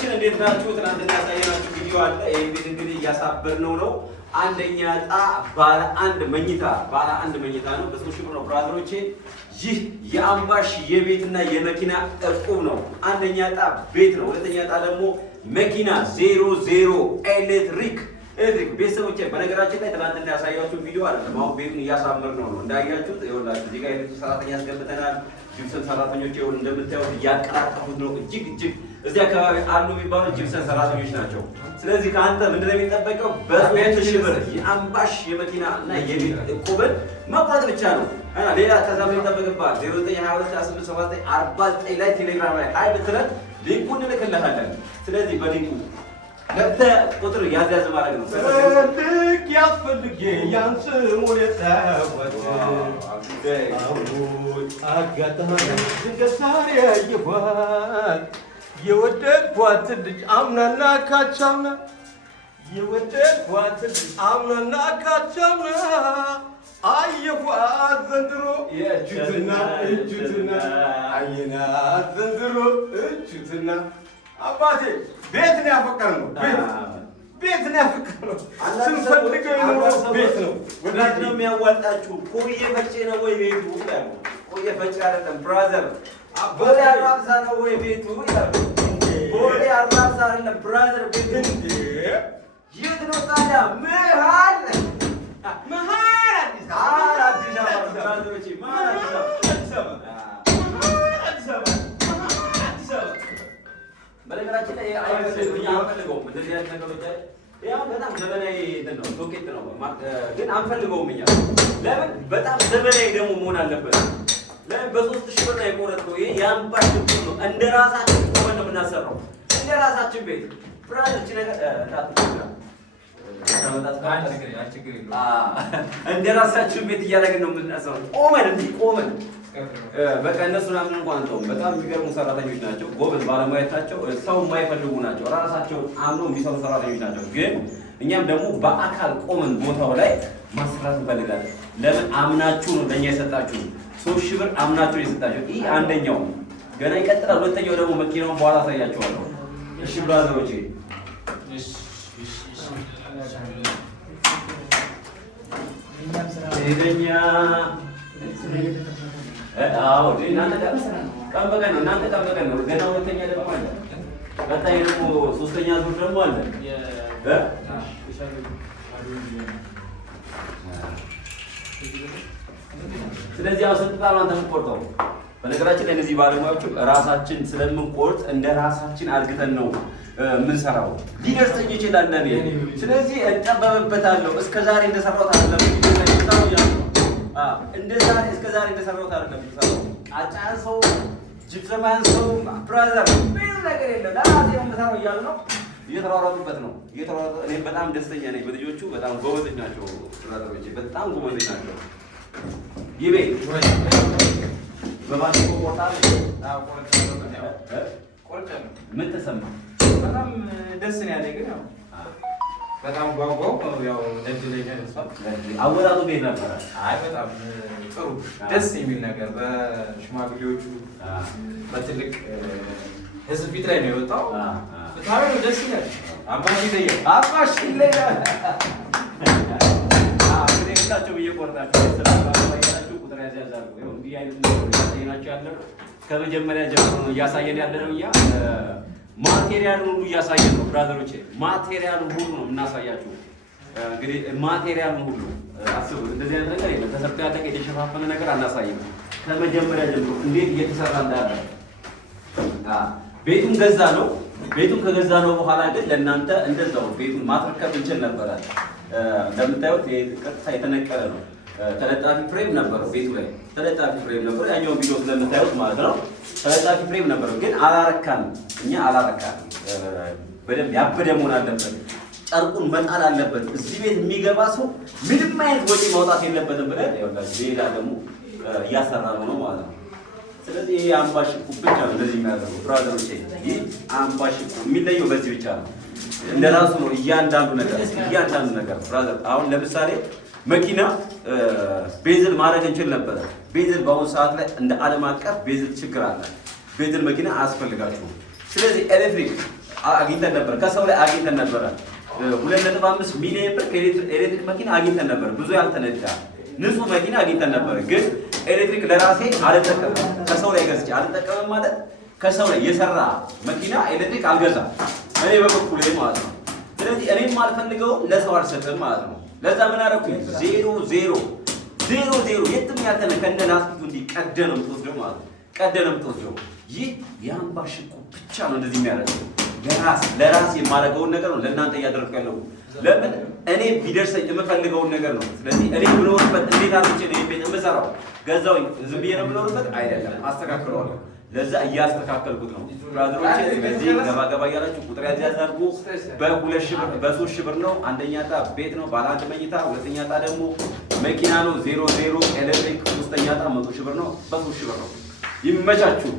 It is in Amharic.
ቤተሰቦቻችን እንዴት ናችሁ? ትናንትና ያሳየናችሁ ቪዲዮ አለ። ይሄን ቤት እንግዲህ እያሳበርነው ነው። አንደኛ ዕጣ ባለ አንድ መኝታ ነው። በ3 ሺህ ብር ነው ብራዘሮቼ። ይህ የአምባሽ የቤትና የመኪና እቁብ ነው። አንደኛ ዕጣ ቤት ነው። ሁለተኛ ዕጣ ደግሞ መኪና 00 ኤሌክትሪክ ቤተሰቦቼ። በነገራችን ላይ ትናንትና ያሳያችሁ ቪዲዮ አይደለም። አሁን ቤቱን እያሳመርነው ነው። እንዳያችሁት ይኸውላችሁ እዚህ ጋር የቤቱ ሰራተኛ ያስገብተናል። ጂፕሰን ሰራተኞች ይሁን እንደምታዩት እያቀላጠፉት ነው። እጅግ እዚህ አካባቢ አሉ የሚባሉ ጂፕሰን ሰራተኞች ናቸው። ስለዚህ ከአንተ ምንድነው የሚጠበቀው? በ3 ሺህ ብር የአምባሽ የመኪና እና የቤት እቁብን መቁረጥ ብቻ ነው። ሌላ ከዛ ምን ይጠበቅብሃል? 0922287949 ላይ ቴሌግራም ላይ አይ ብትለን ሊንኩን እንልክልሃለን። ስለዚህ በሊንኩ ገብተህ ቁጥር ያዝ ማድረግ ነው። ልክ ያስፈልጌ ያንስ ሞለታወት አጋጣሚ ድንገት ዛሬ ያየኋት የወደድኳት ልጅ አምናና ካቻምና አየኋት ዘንድሮ እጁትና አየናት ዘንድሮ እጁትና አባቴ ቤት ነው ያፈቀርነው። ቤት ነው ያፈቀርነው። ስንፈልገው የኖረው ቤት ነው። ወዳጅ ነው የሚያዋጣችሁ። ቆየ ፈጬ ነው ወይ ቤቱ ይላሉ። ቆየ ፈጬ አይደለም ብራዘር። ቦሌ አራብሳ ነው ወይ ቤቱ ይላሉ። ቦሌ አራብሳ አይደለም ብራዘር ቤቱ። የት ነው ታዲያ? መሀል አዲስ አበባ ብራዘሮቼ፣ መሀል አዲስ አበባ። በነገራችን ላይ አንፈልገውም እንደዚህ አይነት ነገሮች ላይ ያው በጣም ዘመናዊ ነው ሶኬት ነው ግን አንፈልገውም እኛ። ለምን በጣም ዘመናዊ ደግሞ መሆን አለበት። ለምን በ3 ሺህ ብር ላይ የቆረጥከው ይሄ የአምባሽ ነው። እንደራሳችን ቆመን ነው የምናሰራው። እንደራሳችን ቤት ፍራንች ነገር እንደራሳችን ቤት እያደረግን ነው የምናሰራው። ቆመን በቃ እነሱ ምናምን እንኳን ተው። በጣም የሚገርሙ ሰራተኞች ናቸው። ጎበዝ ባለሙያዎች ናቸው። ሰው የማይፈልጉ ናቸው። ራሳቸውን አምነው የሚሰሩ ሰራተኞች ናቸው። ግን እኛም ደግሞ በአካል ቆመን ቦታው ላይ ማስራት እንፈልጋለን። ለምን አምናችሁ ነው ለእኛ የሰጣችሁ። 3 ሺህ ብር አምናችሁ ነው የሰጣችሁ። ይህ አንደኛው ገና ይቀጥላል። ሁለተኛው ደግሞ መኪናውን በኋላ አሳያችኋለሁ። እሺ ብራዘሮቼ፣ ሄደኛ እናንተ ቀን በቀን ነው። ገና ሁለተኛ ደግሞ አለ። ቀጣይ ደግሞ 3ኛ ዙር ደግሞ አለ። ስለዚህ አሁን ስንት ጣል አንተ የምትቆርጠው? በነገራችን ላይ እነዚህ ባለሙያዎቹ ራሳችን ስለምንቆርጥ እንደ ራሳችን አድርገን ነው የምንሰራው። ሊደርሰኝ ይችላል ለኔ። ስለዚህ እጠበብበታለሁ። እስከዛሬ እንደሰራሁት አይደለም እስከዛሬ እንደሰራሁት አይደለም። ቃጫን ሰው ጅብሰማን ሰው ብራዘር ምንም ነገር የለም። ለራሴ የምሰራው እያሉ ነው እየተሯሯጡበት ነው። እኔ በጣም ደስተኛ ነኝ በልጆቹ። በጣም ጎበዞች ናቸው ብራዘሮቼ፣ በጣም ጎበዞች ናቸው። ይቤ በባንኮ ቆርጣል። ምን ተሰማ? በጣም ደስ ነው ያለኝ። ግን ያው በጣም ጓጓው ያው ደጅ ላይ ደርሷል። አወጣጡ ቤት ነበረ። አይ በጣም ጥሩ ደስ የሚል ነገር በሽማግሌዎቹ በትልቅ ህዝብ ፊት ላይ ነው የወጣው። ፍትሃዊ ነው፣ ደስ ይላል። አምባሽ ይለያል። ሁላቸው እየቆረጣችሁ ስላላችሁ ቁጥር ያዛዛሉ። ይኸው እንዲህ አይነት ነገሮች ያሳየናችሁ ያለው ከመጀመሪያ ጀምሮ ነው እያሳየን ያለ ነው። እኛ ማቴሪያሉን ሁሉ እያሳየን ነው ብራዘሮቼ። ማቴሪያሉን ሁሉ ነው የምናሳያችሁ። እንግዲህ ማቴሪያሉን ሁሉ አስቡ። እንደዚህ አይነት ነገር የለም። ተሰርቶ ያለቀ የተሸፋፈነ ነገር አናሳይም። ከመጀመሪያ ጀምሮ እንዴት እየተሰራ እንዳለ ቤቱን ገዛ ነው። ቤቱን ከገዛ ነው በኋላ ግን ለእናንተ እንደዛው ቤቱን ማስረከብ እንችል ነበረ። እንደምታዩት ቀጥታ የተነቀለ ነው። ተለጣፊ ፍሬም ነበረው ቤቱ ላይ ተለጣፊ ፍሬም ነበረው። ያኛው ቪዲዮ ስለምታዩት ማለት ነው ተለጣፊ ፍሬም ነበረው። ግን አላረካንም፣ እኛ አላረካንም። በደንብ ያበደ መሆን አለበት። ጨርቁን መጣል አለበት። እዚህ ቤት የሚገባ ሰው ምንም አይነት ወጪ ማውጣት የለበትም ብለን ይኸውላችሁ ሌላ ደግሞ እያሰራ ነው ማለት ነው። ስለዚህ ይሄ አምባሽ እቁብ ብቻ ነው እንደዚህ የሚያደርገው ብራዘሮቼ። ይህ አምባሽ እቁብ የሚለየው በዚህ ብቻ ነው። እንደራሱ ነው እያንዳንዱ ነገር ብራዘር። አሁን ለምሳሌ መኪና ቤዝል ማድረግ እንችል ነበረ። ቤዝል በአሁኑ ሰዓት ላይ እንደ ዓለም አቀፍ ቤዝል ችግር አለ። ቤዝል መኪና አያስፈልጋችሁም። ስለዚህ ኤሌክትሪክ አግኝተን ነበር፣ ከሰው ላይ አግኝተን ነበረ። 2.5 ሚሊዮን ብር ከኤሌክትሪክ መኪና አግኝተን ነበር። ብዙ ያልተነዳ ንጹህ መኪና አግኝተን ነበር። ግን ኤሌክትሪክ ለራሴ አልጠቀምም፣ ከሰው ላይ ገዝቼ አልጠቀምም ማለት ከሰው ላይ የሰራ መኪና ኤሌክትሪክ አልገዛም እኔ በበኩሌ ማለት ነው። ስለዚህ እኔም አልፈልገውም ለሰው አልሰጥም ማለት ነው። ለዛ ምን አደረኩኝ? 0 የትም ያልተነ ከነ ላስቲኩ እንዲህ ቀደህ ነው የምትወስደው ማለት ነው። ቀደህ ነው የምትወስደው። ይህ የአምባ ሽቁ ብቻ ነው እንደዚህ የሚያደርገው። ለራስ የማደርገውን ነገር ነው ለእናንተ እያደረግኩ ያለው። ለምን እኔ ቢደርሰኝ የምፈልገውን ነገር ነው። ስለዚህ እኔ ብኖርበት እንዴት አድርጌ ነው ቤት የምሰራው? ገዛውኝ ዝም ብዬ ነው የምኖርበት አይደለም፣ አስተካክለዋለሁ። ለዛ እያስተካከልኩት ነው ብራዘሮቼ። ስለዚህ ገባ እያላችሁ ቁጥር ያዝ አድርጉ። በ3 ሺህ ብር ነው። አንደኛ ዕጣ ቤት ነው ባለ 1 መኝታ፣ ሁለተኛ ዕጣ ደግሞ መኪና ነው 00 ኤሌክትሪክ፣ ሶስተኛ ዕጣ 100 ሺህ ብር ነው። በ3 ሺህ ብር ነው። ይመቻችሁ።